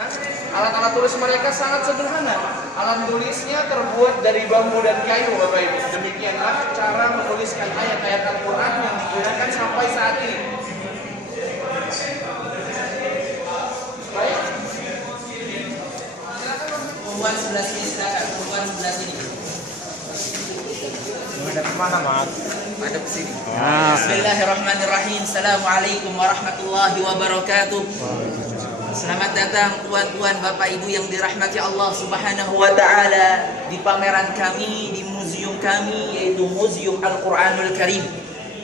Alat-alat tulis mereka sangat sederhana. Alat tulisnya terbuat dari bambu dan kayu, Bapak Ibu. Demikianlah cara menuliskan ayat-ayat Al-Quran yang digunakan sampai saat ini. Baik. Perempuan sebelah sini silakan. Perempuan sebelah sini. Ada kemana, Mas? Ada ke sini. Bismillahirrahmanirrahim. Assalamualaikum warahmatullahi wabarakatuh. Selamat datang tuan-tuan, bapak ibu yang dirahmati Allah Subhanahu wa taala di pameran kami, di museum kami, yaitu Museum Al-Qur'anul Karim.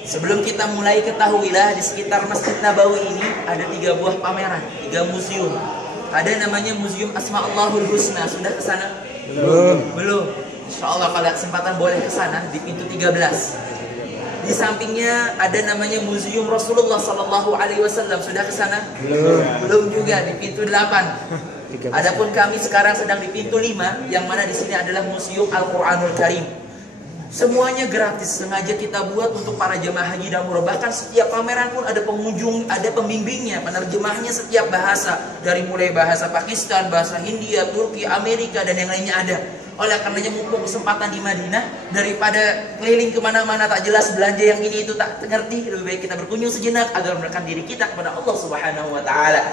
Sebelum kita mulai, ketahuilah di sekitar Masjid Nabawi ini ada 3 buah pameran, 3 museum. Ada namanya Museum Asma'ullahul Husna. Sudah ke sana? Belum. Insyaallah kalau kesempatan boleh ke sana di pintu 13. Di sampingnya ada namanya Museum Rasulullah Sallallahu Alaihi Wasallam. Sudah ke sana? Belum juga, di pintu 8. Adapun kami sekarang sedang di pintu 5, yang mana di sini adalah Museum Al-Qur'anul Karim. Semuanya gratis, sengaja kita buat untuk para jemaah haji dan umroh. Bahkan setiap pameran pun ada pengunjung, ada pembimbingnya, penerjemahnya setiap bahasa, dari mulai bahasa Pakistan, bahasa Hindia, Turki, Amerika, dan yang lainnya ada. Oleh karenanya mumpung kesempatan di Madinah, daripada keliling kemana-mana tak jelas belanja yang ini itu tak ngerti, lebih baik kita berkunjung sejenak agar mendekatkan diri kita kepada Allah Subhanahu wa taala.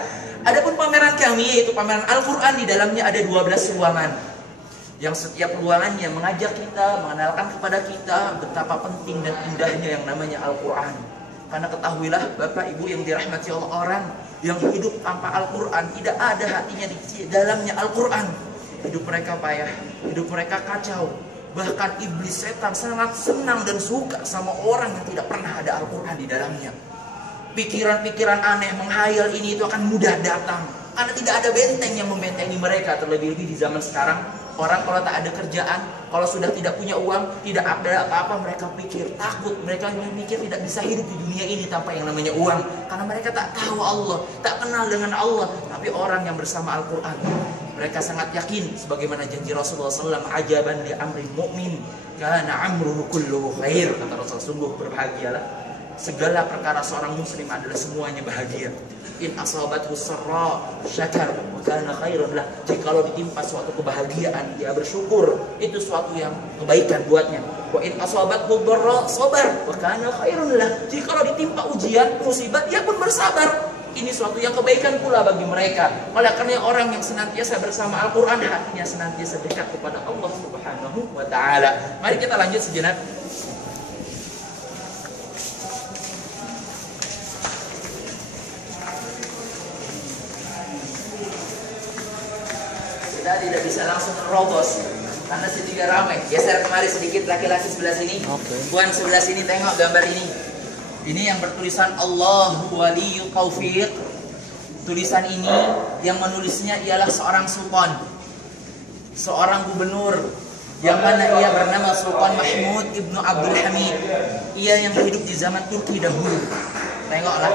Adapun pameran kami, yaitu pameran Al-Qur'an, di dalamnya ada 12 ruangan. Yang setiap ruangannya mengajak kita, mengenalkan kepada kita betapa penting dan indahnya yang namanya Al-Qur'an. Karena ketahuilah Bapak Ibu yang dirahmati Allah, orang yang hidup tanpa Al-Qur'an, tidak ada hatinya di dalamnya Al-Qur'an, hidup mereka payah, hidup mereka kacau. Bahkan iblis setan sangat senang dan suka sama orang yang tidak pernah ada Al-Quran di dalamnya. Pikiran-pikiran aneh, menghayal ini itu akan mudah datang, karena tidak ada benteng yang membentengi mereka. Terlebih-lebih di zaman sekarang, orang kalau tak ada kerjaan, kalau sudah tidak punya uang, tidak ada apa-apa, mereka pikir, takut. Mereka mikir tidak bisa hidup di dunia ini tanpa yang namanya uang, karena mereka tak tahu Allah, tak kenal dengan Allah. Tapi orang yang bersama Al-Quran, mereka sangat yakin sebagaimana janji Rasulullah SAW, ajaban li amrin mu'min kana amruhu kulluhu khair. Kata Rasul, sungguh berbahagialah segala perkara seorang muslim adalah semuanya bahagia. In asabathu sarra syakar wa kana khairan lah. Jikalau ditimpa suatu kebahagiaan, dia bersyukur, itu suatu yang kebaikan buatnya. Wa in asabathu dharra sabar wa kana khairan lah. Jikalau ditimpa ujian, musibah, dia pun bersabar. Ini suatu yang kebaikan pula bagi mereka. Oleh karena orang yang senantiasa bersama Al-Quran, hatinya senantiasa dekat kepada Allah Subhanahu wa ta'ala. Mari kita lanjut sejenak. Kita tidak bisa langsung terobos karena sedikit ramai. Geser kemari sedikit, laki-laki sebelah sini, puan sebelah sini, tengok gambar ini. Ini yang bertulisan Allah Waliyyu Taufiq. Tulisan ini yang menulisnya ialah seorang sultan, seorang gubernur, yang mana ia bernama Sultan Mahmud Ibnu Abdul Hamid. Ia yang hidup di zaman Turki dahulu. Tengoklah,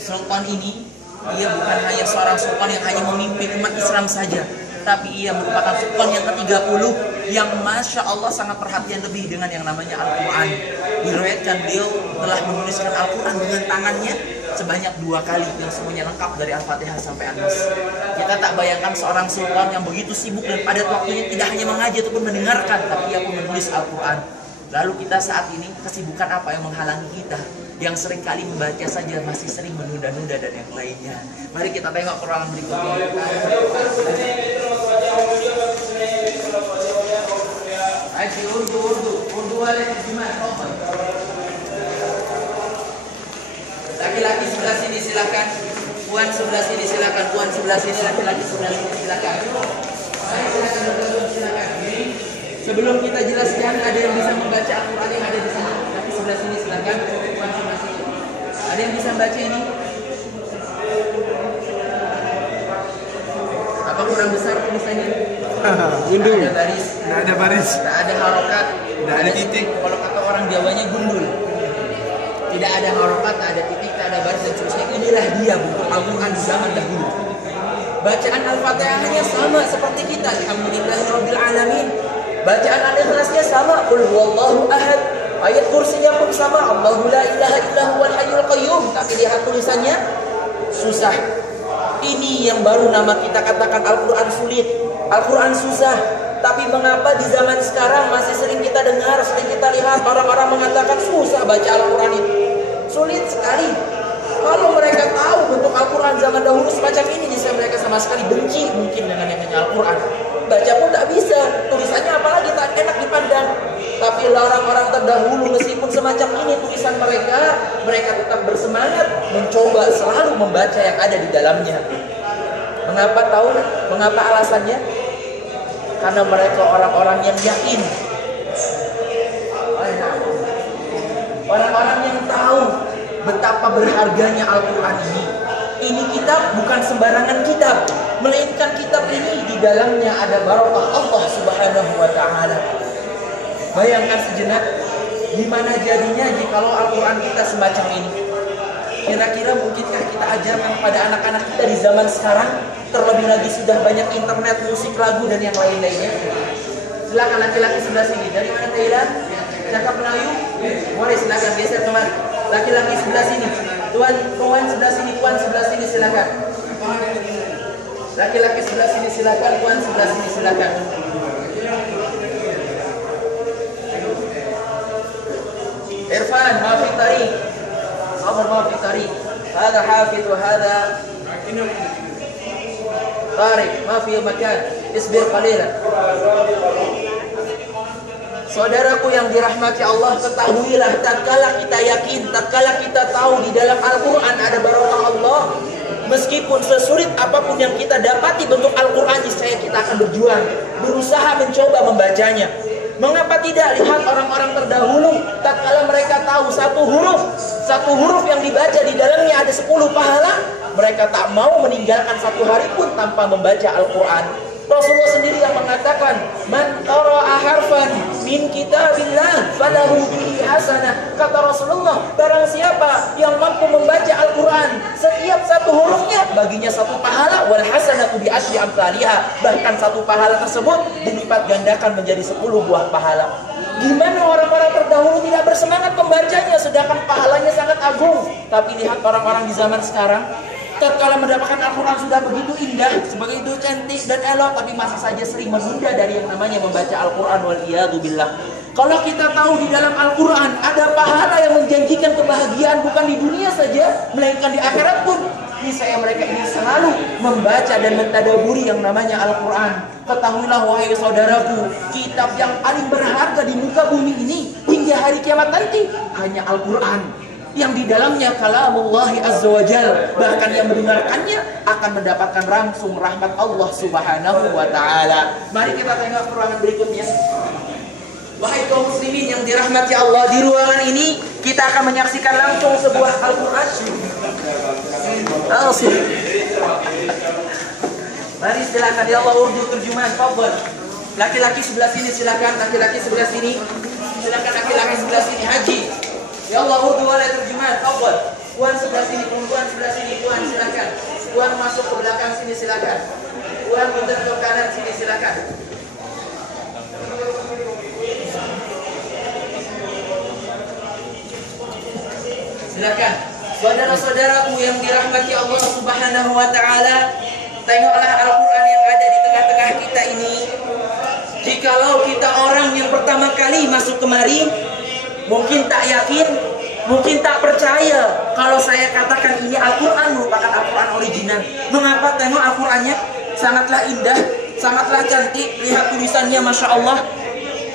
sultan ini, ia bukan hanya seorang sultan yang hanya memimpin umat Islam saja, tapi ia merupakan sultan yang ke-30 yang Masya Allah sangat perhatian lebih dengan yang namanya Al-Quran. Diriwayatkan beliau telah menuliskan Al-Quran dengan tangannya sebanyak 2 kali, yang semuanya lengkap dari Al-Fatihah sampai An-Nas. Kita tak bayangkan seorang sultan yang begitu sibuk dan padat waktunya tidak hanya mengaji ataupun mendengarkan, tapi ia pun menulis Al-Quran. Lalu kita saat ini, kesibukan apa yang menghalangi kita? Yang sering kali membaca saja masih sering menunda-nunda dan yang lainnya. Mari kita tengok ruangan berikutnya. Laki-laki sebelah sini silakan, puan sebelah sini silakan, puan sebelah sini, laki-laki sebelah sini silakan. Silakan. Sebelum kita jelaskan, ada yang bisa membaca Al-Quran yang ada di sini. Laki sebelah sini silakan, puan sebelah sini. Ada yang bisa membaca ini? Apa kurang besar tulisannya? Gundul. Tidak ada baris. Tidak ada baris. Tidak ada harokat. Tidak ada titik. Kalau kata orang Jawanya gundul. Tidak ada harokat, tak ada titik, tak ada baris dan seterusnya. Inilah dia buku Al-Quran di zaman dahulu. Bacaan Al-Fatihahnya sama seperti kita. Alhamdulillahirabbil alamin. Bacaan Al-Ikhlasnya sama. Qul huwallahu ahad. Ayat kursinya pun sama. Allahu la ilaha illa huwal hayyul qayyum. Tapi lihat tulisannya susah. Ini yang baru nama kita katakan Al-Quran sulit, Al-Quran susah. Tapi mengapa di zaman sekarang masih sering kita dengar, sering kita lihat orang-orang mengatakan susah baca Al-Quran itu. Sulit sekali. Kalau mereka tahu bentuk Al-Quran zaman dahulu semacam ini, bisa mereka sama sekali benci mungkin dengan yang namanya Al-Quran. Baca pun tak bisa, tulisannya apalagi tak enak dipandang. Tapi orang-orang terdahulu meskipun semacam ini tulisan mereka, mereka tetap bersemangat mencoba selalu membaca yang ada di dalamnya. Mengapa tahu? Mengapa alasannya? Karena mereka orang-orang yang yakin, orang-orang yang tahu betapa berharganya Al-Quran ini. Ini kitab bukan sembarangan kitab, melainkan kitab ini di dalamnya ada barakah Allah Subhanahu wa Ta'ala. Bayangkan sejenak, gimana jadinya jikalau Al-Quran kita semacam ini. Kira-kira mungkinkah kita ajarkan kepada anak-anak kita di zaman sekarang? Terlebih lagi sudah banyak internet, musik, lagu, dan yang lain-lainnya. Silakan laki-laki sebelah sini. Dari mana Thailand? Cakap Melayu? Boleh, silakan geser kemari. Laki-laki sebelah sini. Tuan sebelah sini, puan sebelah sini, silakan. Laki-laki sebelah sini silakan, puan sebelah sini silakan. Irfan, maafi tarik. Sabar, maafi tarik. Hada hafid wa hada tarik, maafi makan. Isbir qalilan. Saudaraku yang dirahmati Allah, ketahuilah tatkala kita yakin, tatkala kita tahu di dalam Al-Quran ada barakah Allah, meskipun sesulit apapun yang kita dapati bentuk Al-Quran, niscaya kita akan berjuang, berusaha mencoba membacanya. Mengapa tidak? Lihat orang-orang terdahulu, tatkala mereka tahu satu huruf yang dibaca di dalamnya ada 10 pahala, mereka tak mau meninggalkan satu hari pun tanpa membaca Al-Quran. Rasulullah sendiri yang mengatakan, man qara'a harfan min kitabillah falahu bihi hasanah. Kata Rasulullah, barang siapa yang mampu membaca Al-Quran, setiap satu hurufnya baginya satu pahala, wal hasanatu bi asyri amsalihha, bahkan satu pahala tersebut dilipat gandakan menjadi 10 buah pahala. Gimana orang-orang terdahulu tidak bersemangat membacanya, sedangkan pahalanya sangat agung. Tapi lihat orang-orang di zaman sekarang, tatkala mendapatkan Al-Quran sudah begitu indah, begitu cantik dan elok, tapi masih saja sering menunda dari yang namanya membaca Al-Quran. Waliyadzubillah. Kalau kita tahu di dalam Al-Quran ada pahala yang menjanjikan kebahagiaan bukan di dunia saja, melainkan di akhirat pun, niscaya mereka ini selalu membaca dan mentadaburi yang namanya Al-Quran. Ketahuilah wahai saudaraku, kitab yang paling berharga di muka bumi ini hingga hari kiamat nanti hanya Al-Quran, yang di dalamnya kalamullahi azza wa jal, bahkan yang mendengarkannya akan mendapatkan langsung rahmat Allah Subhanahu wa Ta'ala. Mari kita tengok ruangan berikutnya. Wahai kaum muslimin yang dirahmati Allah, di ruangan ini kita akan menyaksikan langsung sebuah Al-Quran. Mari silakan, ya Allah, urdu terjemahan, fadhal. Laki-laki sebelah sini silakan, laki-laki sebelah sini silakan, laki-laki sebelah sini. Haji, ya Allah, urdu wala terjemahan, fadhal. Puan sebelah sini, perempuan sebelah sini, puan silakan. Puan masuk ke belakang sini silakan. Puan mundur ke kanan sini silakan. Silakan. Saudara-saudaraku yang dirahmati Allah Subhanahu wa Ta'ala, tengoklah Al-Quran yang ada di tengah-tengah kita ini. Jikalau kita orang yang pertama kali masuk kemari, mungkin tak yakin, mungkin tak percaya kalau saya katakan ini Al-Quran merupakan Al-Quran original. Mengapa? Tengok Al-Qurannya, sangatlah indah, sangatlah cantik. Lihat tulisannya, Masya Allah.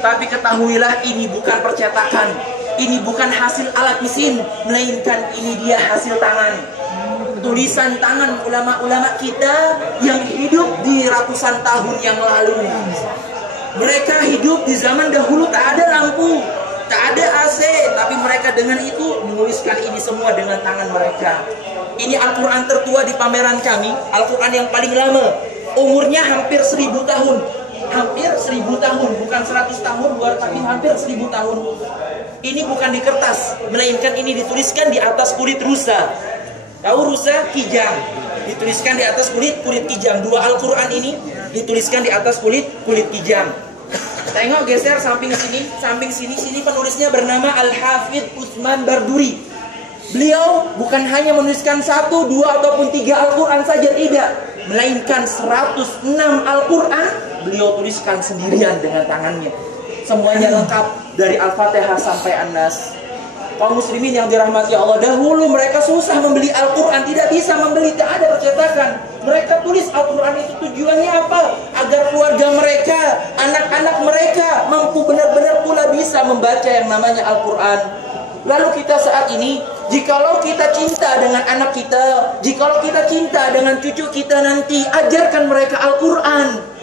Tapi ketahuilah ini bukan percetakan, ini bukan hasil alat mesin, melainkan ini dia hasil tangan. Tulisan tangan ulama-ulama kita yang hidup di ratusan tahun yang lalu. Mereka hidup di zaman dahulu, tak ada lampu, tak ada AC, tapi mereka dengan itu menuliskan ini semua dengan tangan mereka. Ini Al-Quran tertua di pameran kami, Al-Quran yang paling lama, umurnya hampir 1000 tahun. Hampir 1000 tahun, bukan 100 tahun, tapi hampir 1000 tahun. Ini bukan di kertas, melainkan ini dituliskan di atas kulit rusa. Tahu rusa? Kijang. Dituliskan di atas kulit kijang. Dua Al-Quran ini dituliskan di atas kulit kijang. Tengok, geser samping sini, sini penulisnya bernama Al-Hafidh Utsman Barduri. Beliau bukan hanya menuliskan 1, 2, ataupun 3 Al-Quran saja, tidak, melainkan 106 Al-Quran beliau tuliskan sendirian dengan tangannya. Semuanya lengkap dari Al-Fatihah sampai An-Nas. Kaum muslimin yang dirahmati Allah, dahulu mereka susah membeli Al-Quran, tidak bisa membeli, tak ada percetakan. Mereka tulis Al-Quran itu tujuannya apa? Agar keluarga mereka, anak-anak mereka mampu benar-benar pula bisa membaca yang namanya Al-Quran. Lalu kita saat ini, jikalau kita cinta dengan anak kita, jikalau kita cinta dengan cucu kita nanti, ajarkan mereka Al-Quran.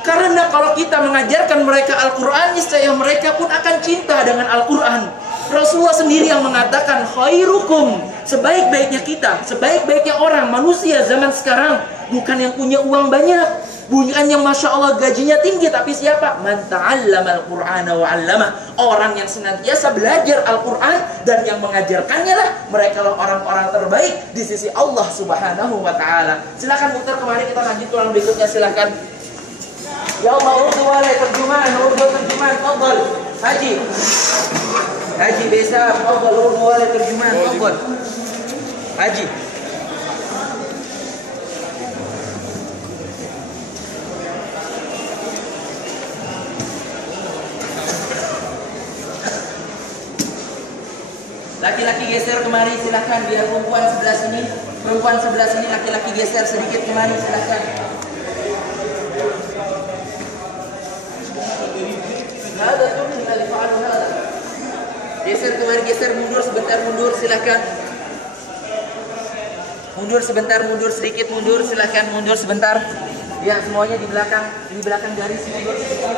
Karena kalau kita mengajarkan mereka Al-Quran, niscaya mereka pun akan cinta dengan Al-Quran. Rasulullah sendiri yang mengatakan, khairukum, sebaik-baiknya kita, sebaik-baiknya orang, manusia zaman sekarang, bukan yang punya uang banyak, bukan yang Masya Allah gajinya tinggi, tapi siapa? Man ta'allama al-Qur'ana wa 'allama. Orang yang senantiasa belajar Al-Quran dan yang mengajarkannya lah, mereka lah orang-orang terbaik di sisi Allah Subhanahu wa Ta'ala. Silakan muter kemarin, kita lanjut ulang berikutnya, silakan. Ya Allah, urdu walai terjemahan, urdu terjemahan, tafadhal. Haji Besa, tafadhal, urdu walai terjemahan, tafadhal. Haji. Laki-laki geser kemari, silakan, biar perempuan sebelah sini. Perempuan sebelah sini, laki-laki geser sedikit kemari, silakan. Geser kemari, geser, mundur sebentar, mundur, silakan. Mundur sebentar, mundur sedikit, mundur, silakan, mundur sebentar. Ya, semuanya di belakang garis, mundur sedikit.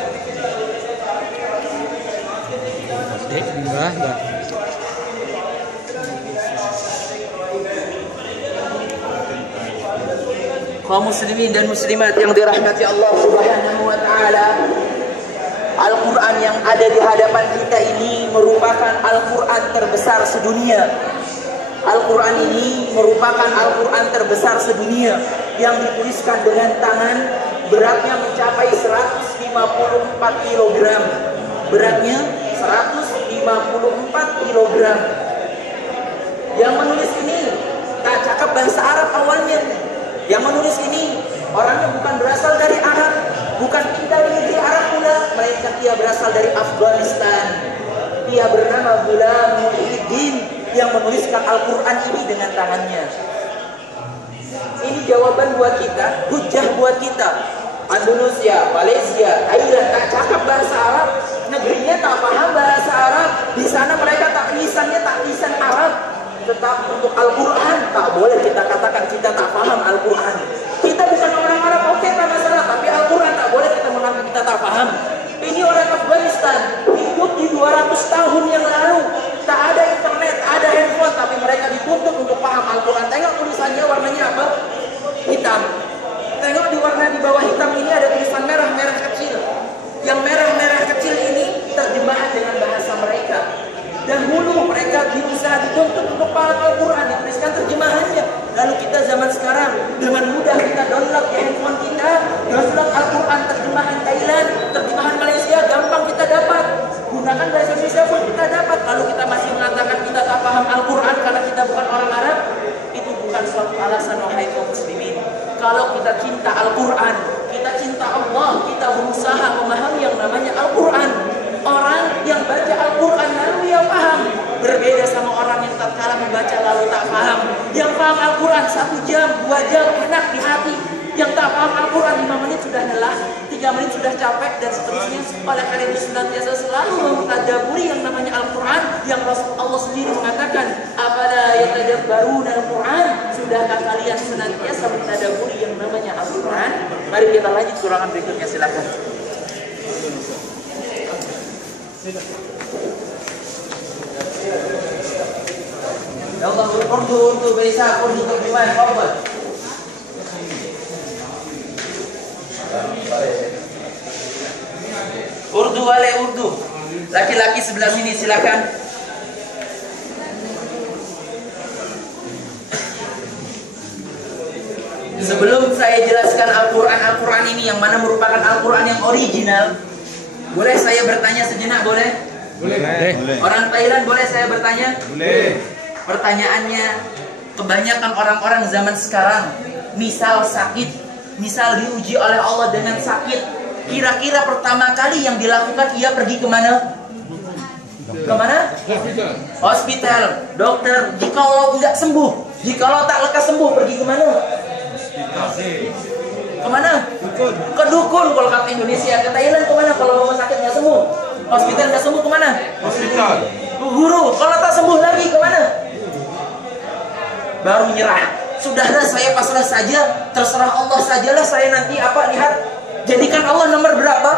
Kaum muslimin dan muslimat yang dirahmati Allah Subhanahu wa Ta'ala, Al-Quran yang ada di hadapan kita ini merupakan Al-Quran terbesar sedunia. Al-Quran ini merupakan Al-Quran terbesar sedunia yang dituliskan dengan tangan, beratnya mencapai 154 kg. Beratnya 154 kg. Yang menulis ini tak cakap bahasa Arab awalnya. Yang menulis ini orangnya bukan berasal dari Arab, bukan tinggal di negeri Arab pula, melainkan dia berasal dari Afghanistan. Dia bernama Ghulam Muhyiddin yang menuliskan Al-Quran ini dengan tangannya. Ini jawaban buat kita, hujah buat kita. Indonesia, Malaysia, Thailand tak cakap bahasa Arab, negerinya tak paham bahasa Arab, di sana mereka tak lisannya tak lisan Arab. Tetap untuk Al-Quran tak boleh kita katakan kita tak paham Al-Quran. Kita bukan orang Arab, oke, tak masalah, tapi Al-Quran tak boleh kita menganggap kita tak paham. Ini orang Afghanistan hidup di 200 tahun yang lalu, tak ada internet, tak ada handphone, tapi mereka dituntut untuk paham Al-Quran. Tengok tulisannya warnanya apa? Hitam. Tengok di warna di bawah hitam ini ada tulisan merah-merah kecil. Yang merah-merah kecil ini terjemahan dengan bahasa mereka. Dan dulu mereka berusaha dituntut untuk paham Al-Quran, dituliskan terjemahannya. Lalu kita zaman sekarang dengan mudah kita download di handphone kita, download Al-Quran terjemahan Thailand, terjemahan Malaysia, gampang kita dapat. Gunakan bahasa Indonesia pun kita dapat. Lalu kita masih mengatakan kita tak paham Al-Quran karena kita bukan orang Arab. Itu bukan suatu alasan, wahai kaum muslimin. Kalau kita cinta Al-Quran, kita cinta Allah, kita berusaha memahami yang namanya Al-Quran. Orang yang baca Al-Quran lalu dia paham, berbeda sama orang yang tatkala membaca lalu tak paham. Yang paham Al-Quran 1 jam, 2 jam enak di hati. Yang tak paham Al-Quran 5 menit sudah lelah, 3 menit sudah capek, dan seterusnya. Oleh karena itu senantiasa selalu mentadaburi yang namanya Al-Quran, yang Allah sendiri mengatakan, afala yatadabbaruna Al-Quran, sudahkah kalian senantiasa mentadaburi yang namanya Al-Quran? Mari kita lanjut surangan berikutnya, silakan. Ya Allah, urdu bisa, urdu terjemahan, apa? Urdu wale urdu. Laki-laki sebelah sini silakan. Sebelum saya jelaskan Al-Quran ini yang mana merupakan Al-Quran yang original, boleh saya bertanya sejenak, boleh? Boleh. Orang Thailand boleh saya bertanya? Boleh. Pertanyaannya, kebanyakan orang-orang zaman sekarang, misal sakit, misal diuji oleh Allah dengan sakit, kira-kira pertama kali yang dilakukan ia pergi kemana? Kemana? Hospital. Dokter, jikalau nggak sembuh, jikalau tak lekas sembuh, pergi kemana? Kemana? Ke dukun kalau kata Indonesia. Ke Thailand kemana kalau sakit nggak sembuh? Hospital nggak sembuh kemana? Hospital. Ke guru. Kalau tak sembuh lagi kemana? Baru nyerah. Sudahlah, saya pasrah saja, terserah Allah sajalah, saya nanti apa lihat. Jadikan Allah nomor berapa?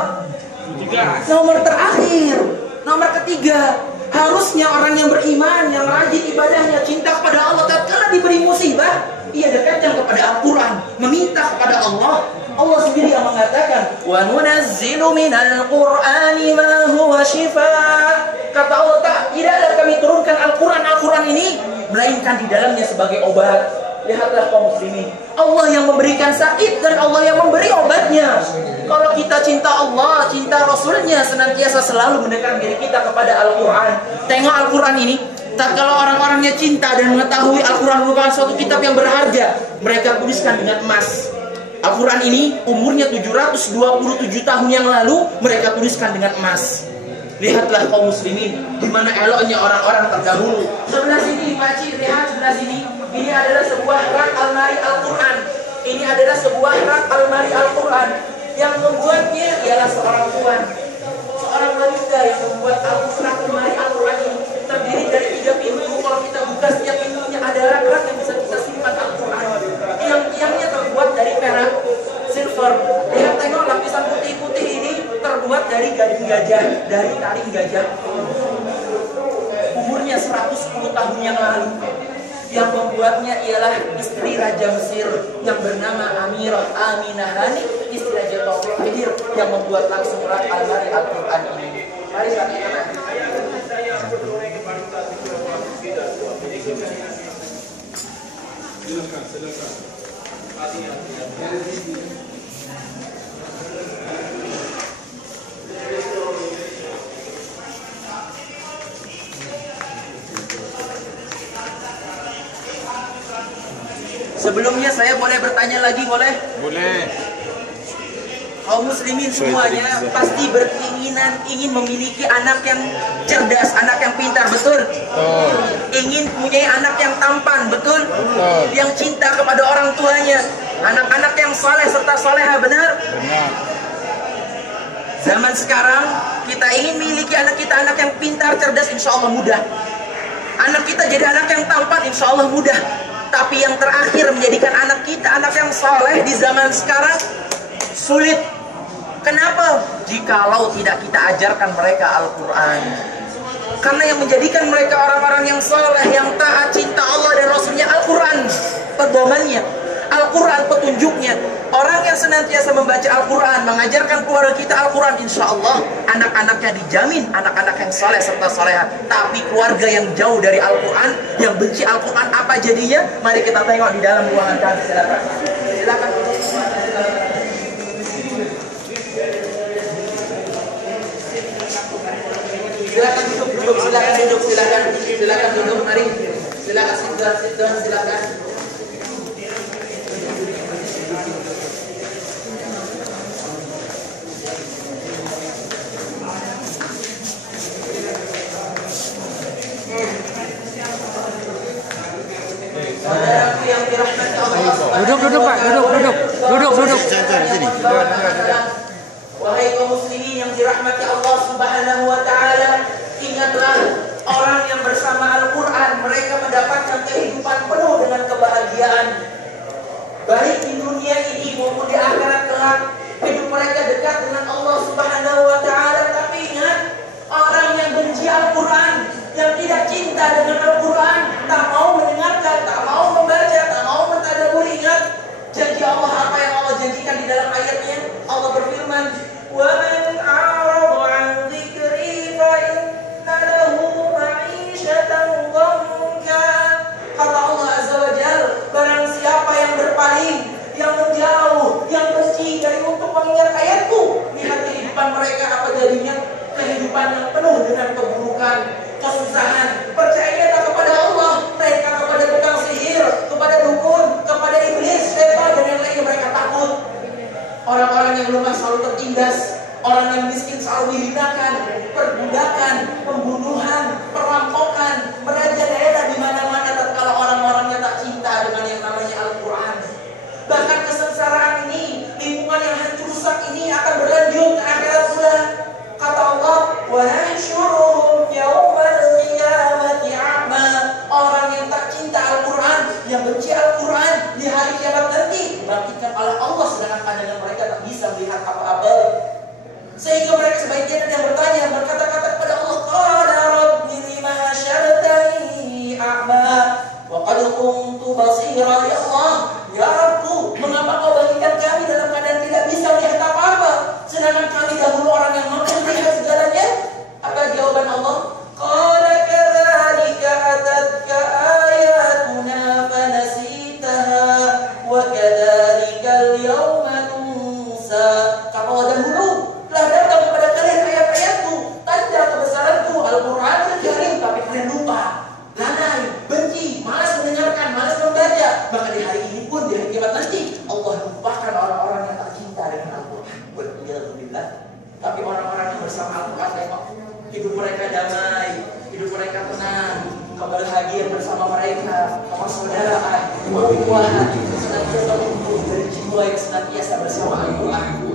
Nomor terakhir, nomor ketiga. Harusnya orang yang beriman, yang rajin ibadahnya, cinta kepada Allah, tatkala diberi musibah, ia dekatkan kepada Al-Quran, meminta kepada Allah. Allah sendiri yang mengatakan, wa nunazzilu minal Qur'ani ma huwa shifaa. Kata Allah, tidaklah kami turunkan Al-Quran ini melainkan di dalamnya sebagai obat. Lihatlah kaum muslimin, Allah yang memberikan sakit dan Allah yang memberi obatnya. Kalau kita cinta Allah, cinta Rasulnya, senantiasa selalu mendekatkan diri kita kepada Al-Quran. Tengok Al-Quran ini, tak kalau orang-orangnya cinta dan mengetahui Al-Quran merupakan suatu kitab yang berharga, mereka tuliskan dengan emas. Al-Quran ini umurnya 727 tahun yang lalu, mereka tuliskan dengan emas. Lihatlah kaum muslimin, di mana eloknya orang-orang terdahulu. Sebelah sini, makcik, lihat sebelah sini. Ini adalah sebuah rak almari Al-Quran. Ini adalah sebuah rak almari Al-Quran. Yang membuatnya ialah seorang tuan, seorang wanita yang membuat rak almari Al-Quran ini. Terdiri dari 3 pintu. Kalau kita buka setiap pintunya ada rak-rak yang bisa kita simpan Al-Quran. Tiang-tiangnya terbuat dari perak, silver. Lihat, tengok lapisan putih-putih ini terbuat dari gading gajah, dari taring gajah. Umurnya 110 tahun yang lalu. Yang membuatnya ialah istri Raja Mesir yang bernama Amirah Aminah Hani, istri Raja Taufiq Khidir, yang membuat langsung rak almari Al-Quran ini. Mari kita Sebelumnya saya boleh bertanya lagi, boleh? Boleh. Kaum muslimin semuanya pasti berkeinginan ingin memiliki anak yang cerdas, anak yang pintar, betul? Ingin punya anak yang tampan, betul? Yang cinta kepada orang tuanya, anak-anak yang saleh serta soleha, benar? Benar. Zaman sekarang kita ingin memiliki anak kita anak yang pintar, cerdas, insya Allah mudah. Anak kita jadi anak yang tampan, insya Allah mudah. Tapi yang terakhir menjadikan anak kita anak yang saleh di zaman sekarang sulit. Kenapa? Jikalau tidak kita ajarkan mereka Al-Quran. Karena yang menjadikan mereka orang-orang yang saleh, yang taat, cinta Allah dan Rasulnya, Al-Quran pedomannya, Al-Quran petunjuknya. Orang yang senantiasa membaca Al-Quran, mengajarkan keluarga kita Al-Quran, insya Allah anak-anaknya dijamin anak-anak yang saleh serta soleha. Tapi keluarga yang jauh dari Al-Quran, yang benci Al-Quran, apa jadinya? Mari kita tengok di dalam ruangan kami. Silakan. Silakan. Silakan duduk, silakan duduk, silakan duduk, mari. Silakan sit down, silakan. Saudaraku yang dirahmati Allah. Duduk Pak, duduk. Sini. Wahai kaum muslimin yang dirahmati Allah Subhanahu wa taala, ingatlah orang yang bersama Al-Quran, mereka mendapatkan kehidupan penuh dengan kebahagiaan. Baik di dunia ini maupun di akhirat kelak, hidup mereka dekat dengan Allah Subhanahu wa taala. Tapi ingat, orang yang benci Al-Quran, yang tidak cinta dengan Al-Quran, tak mau mendengarkan, tak mau membaca, tak mau mentadabburi, ingat janji Allah, apa yang Allah janjikan di dalam ayatnya. Allah berfirman, "Wa man a'rada 'an dzikri fa inna lahu ma'isyatan dhanka." Kata Allah Azza wa Jalla, barang siapa yang berpaling, yang menjauh, yang benci dari untuk mengingat ayatku, lihat kehidupan mereka apa jadinya? Kehidupan yang penuh dengan keburukan, kesusahan. Percayalah kepada Allah, Orang-orang yang lemah selalu tertindas, orang yang miskin selalu dihinakan, perbudakan, pembunuhan, perampokan, merajalela di mana-mana tatkala orang-orangnya tak cinta dengan yang namanya Al-Quran. Bahkan kesengsaraan ini, lingkungan yang hancur rusak ini akan berlanjut ke akhirat pula. Kata Allah, wa nahsyuruhum yaumal qiyamati a'ma. Orang yang tak cinta Al-Quran, yang benci Al-Quran, di hari kiamat nanti dibangkitkan oleh Allah sedangkan pandangan mereka tak bisa melihat apa-apa. Sehingga mereka sebagian ada yang bertanya, berkata-kata kepada Allah, qala rabbi lima hasyartani a'ma wa qad kuntu basira. Ya Allah, ya Rabbku, mengapa kau bangkitkan kami dalam keadaan tidak bisa melihat apa-apa, sedangkan kami dahulu orang yang mampu melihat segalanya? Apa jawaban Allah? Qala kadzalika atatka ayatuna fanasitaha wa kadzalika al-yawma tunsa. Kata Allah, dahulu telah datang kepada kalian ayat-ayatku, tanda kebesaranku, Al-Quranul Karim, tapi kalian lupa, lalai, benci, malas mendengarkan, malas membaca. Maka di hari ini pun, di hari kiamat nanti, Allah lupakan orang-orang yang tak cinta dengan Al-Quran. Walhamdulillah. Tapi orang-orang yang bersama Al-Quran, tengok, hidup mereka damai, hidup mereka tenang, kebahagiaan bersama mereka, persaudaraan, keukhuwahan, senantiasa tumbuh dari jiwa yang senantiasa bersama Al-Quran.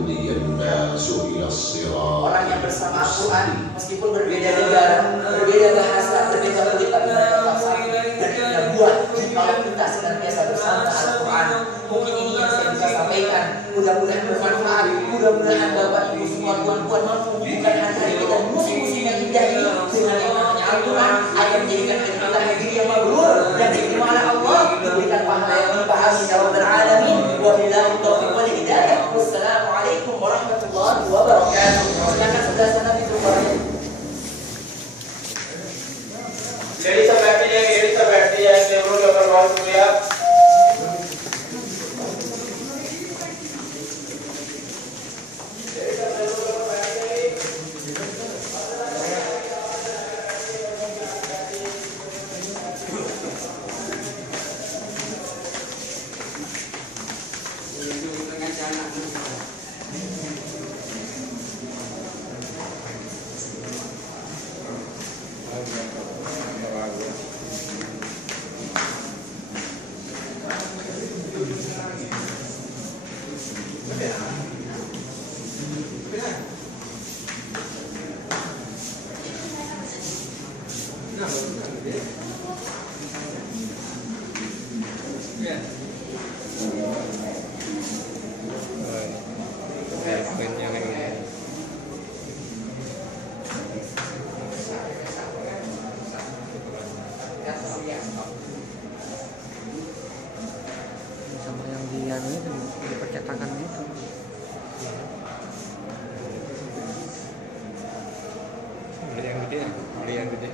Orang yang bersama Al-Quran, meskipun berbeda negara, berbeda bahasa, berbeda kulit, tapi mereka tetap satu dan tidak buat kalau kita senantiasa bersama Al-Quran. Mungkin ini yang saya bisa sampaikan. Mudah-mudahan bermanfaat. Mudah-mudahan Bapak Ibu semua tuan-tuan mampu membuka hati kita musim-musim yang indah ini dengan yang namanya Al-Quran agar menjadikan hari kita haji yang mabrur dan diterima oleh Allah, diberikan pahala yang dipahami ya Rabbal Alamin. Wabillahi taufiq wal hidayah. Wassalamualaikum warahmatullahi wabarakatuh. Silakan sebelah sana di rumahnya. Jadi seperti yang sebelum Dr. Wahyu ya. Sama yang di percetakan itu. Beli yang gede.